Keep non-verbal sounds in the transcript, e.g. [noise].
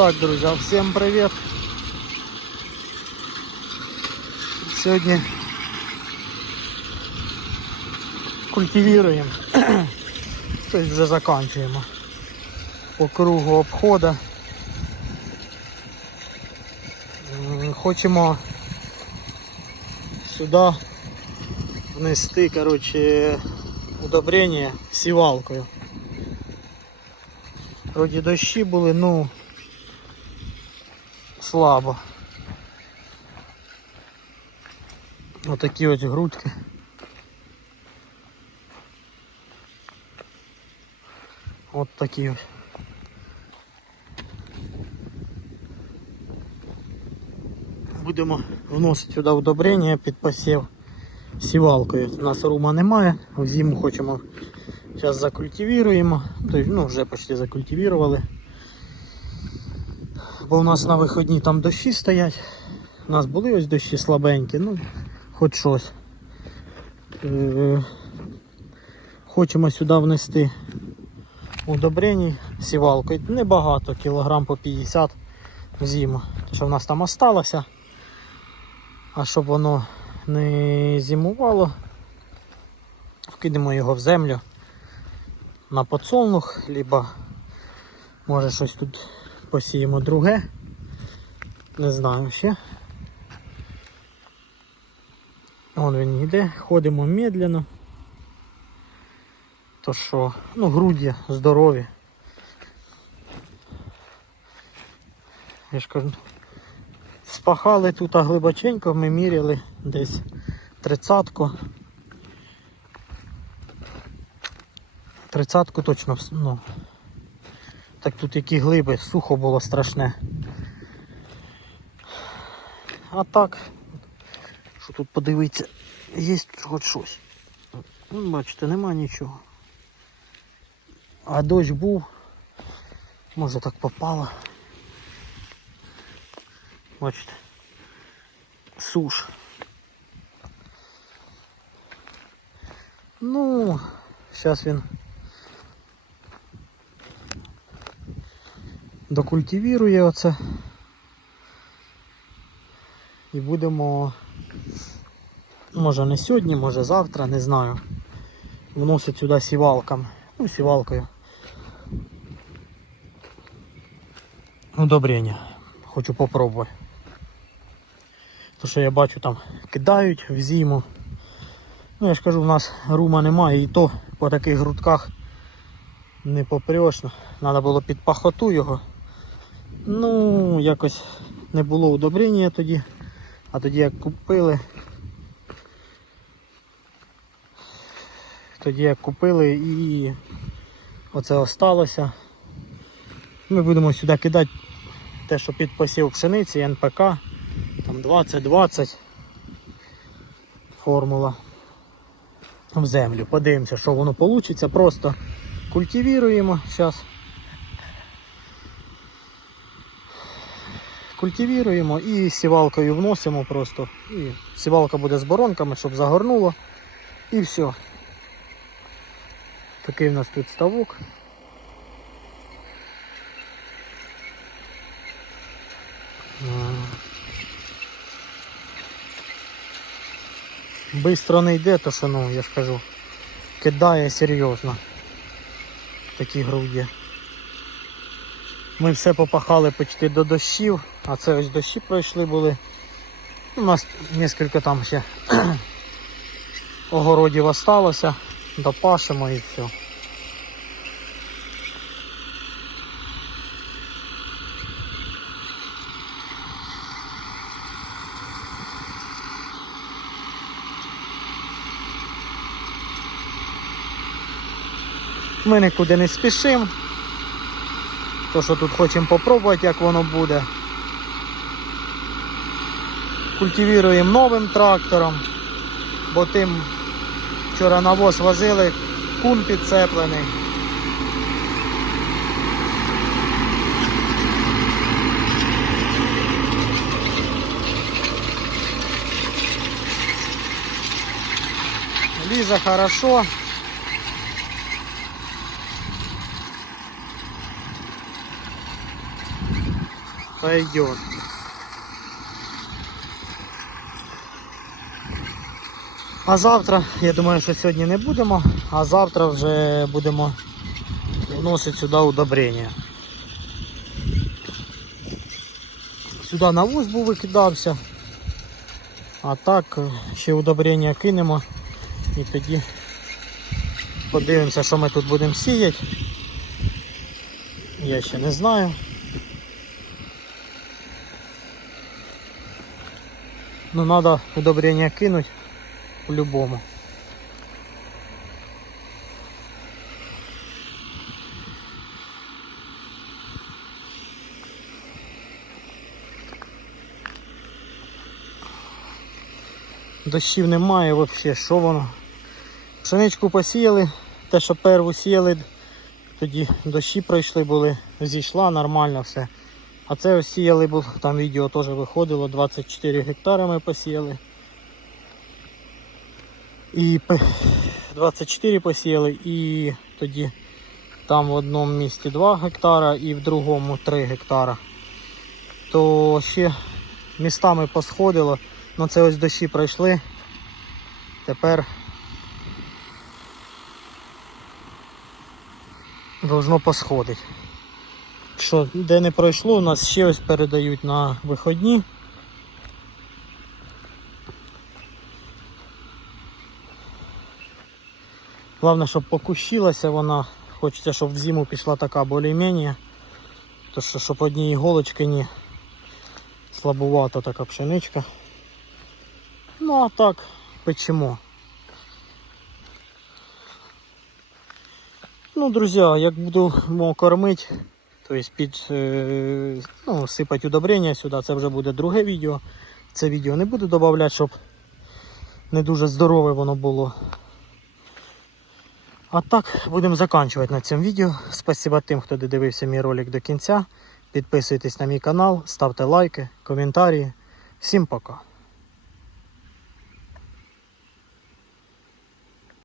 Так, друзья, всем привет! Сегодня культивируем, [coughs] то есть вже заканчуємо по кругу обхода. Хочемо сюди внести, короче, удобрення сівалкою. Вроді дощі були, ну слабо. Отакі ось грудки. От такі ось. Будемо вносити сюди удобрення під посів сівалкою. У нас рума немає, в зиму хочемо зараз закультивіруємо, тобто, ну вже почти закультивірували. Бо у нас на виходні там дощі стоять. У нас були ось дощі слабенькі, ну хоч щось. Е, Хочемо сюди внести удобрень сівалкою. Небагато, кілограм по 50 в зиму. Що в нас там осталося. А щоб воно не зимувало, вкинемо його в землю на подсолнух, либо може щось тут посіємо друге. Не знаю ще. Вон він йде, ходимо медленно. То що, ну, груді здорові. Я ж кажу, спахали тут глибоченько, ми міряли десь тридцятку. Тридцятку точно, ну. Так тут які глиби, сухо було страшне. А так, що тут подивитися, є хоч щось. Ну, бачите, нема нічого. А дощ був, може так попало. Бачите. Суш. Ну, зараз він докультивірує оце. І будемо, може не сьогодні, може завтра, не знаю. Вносить сюди сівалками. Ну, сівалкою. Удобрення. Хочу попробувати. То що я бачу там кидають в зиму. Ну я ж кажу, в нас рума немає і то по таких грудках не попреш. Треба було під пахоту його. Ну, якось не було удобрення тоді. А тоді як купили. Тоді як купили і оце осталося. Ми будемо сюди кидати те, що під посів пшениці, НПК, там 20-20 формула в землю. Подивимося, що воно вийде. Просто культивіруємо зараз. Культивіруємо і сівалкою вносимо просто. І сівалка буде з боронками, щоб загорнуло. І все. Такий у нас тут ставок. Бистро не йде, то що ну, я ж кажу, кидає серйозно. Такі груді. Ми все попахали почти до дощів, а це ось дощі пройшли були. У нас кілька там ще [clears throat] огородів осталося, допашемо і все. Ми нікуди не спішимо. То, що тут хочемо попробувати, як воно буде. Культивіруємо новим трактором, бо тим вчора навоз возили, кун підцеплений. Ліза хорошо. Пойдет. А завтра, я думаю, що сьогодні не будемо, а завтра вже будемо вносити сюди удобрення. Сюди навоз був викидався. А так ще удобрення кинемо і тоді подивимося, що ми тут будемо сіяти. Я ще не знаю. Ну треба удобрення кинути по-любому. Дощів немає взагалі, що воно. Пшеничку посіяли, те, що перву сіяли, тоді дощі пройшли були, зійшла нормально все. А це ось сіяли, був, там відео теж виходило, 24 гектари ми посіяли. І 24 посіяли і тоді там в одному місці 2 гектара і в другому 3 гектара. То ще містами посходило, ну це ось дощі пройшли. Тепер должно посходити. Що, де не пройшло, у нас ще ось передають на виходні. Головне, щоб покущилася вона. Хочеться, щоб в зиму пішла така більш-менш. То що, щоб одні іголочки не слабувата така пшеничка. Ну а так, печемо. Ну, друзі, як буду кормити, то есть під, е, ну, сипати удобрення сюди, це вже буде друге відео. Це відео не буду додавати, щоб не дуже здорове воно було. А так, будемо закінчувати на цьому відео. Спасибо тим, хто додивився мій ролик до кінця. Підписуйтесь на мій канал, ставте лайки, коментарі. Всім пока.